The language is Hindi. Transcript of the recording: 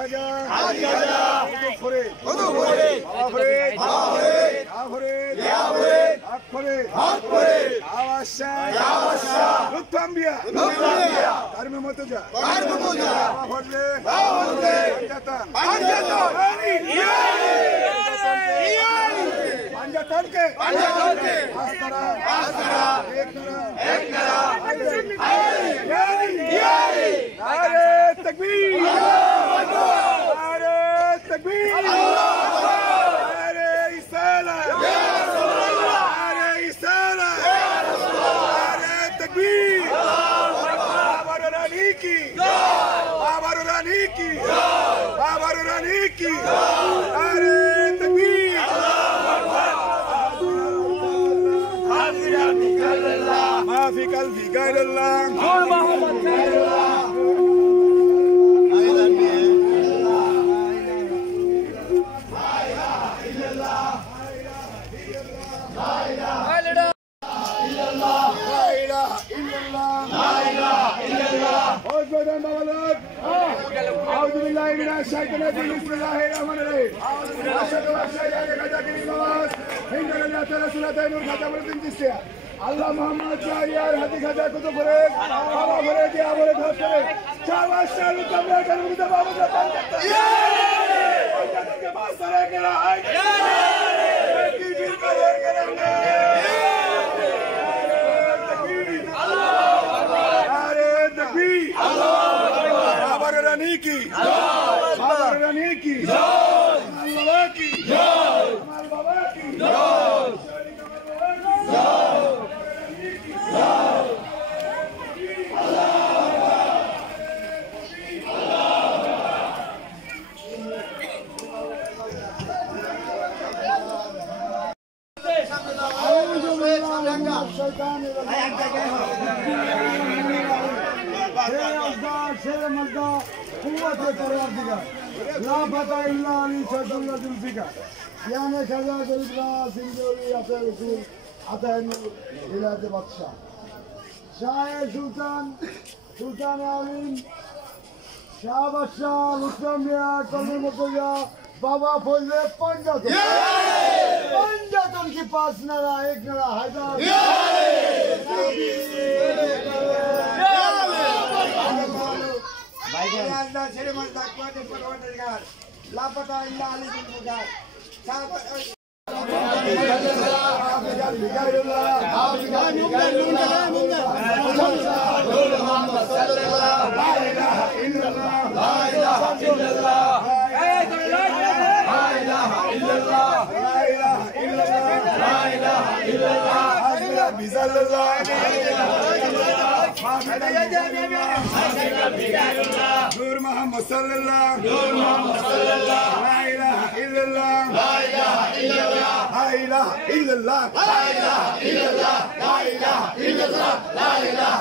খাজা করে Allah Muhammad Jariyar hati khaja kutu bore baba bore dia bore dhar kare shabash chalu tumra karu da baba da ban karta ye ke paas sare ke raha ye ki bir kare karenge are takbir Allah babar rani ki babar rani ki Allah ki amal baba ki सुल्तान आमीन शाह बादशाह मुस्लिम मियां कौमी मुतैया बाबा फौजे पंजातन के पास नरा एक नरा हजार लापता इल्ला अली बिन मुगार नूर मोहम्मद सल्लल्लाह नूर मोहम्मद सल्लल्लाह ला इलाहा इल्लल्लाह ला इलाहा इल्लल्लाह ला इलाहा इल्लल्लाह ला इलाहा इल्लल्लाह ला इलाहा इल्लल्लाह ला इलाहा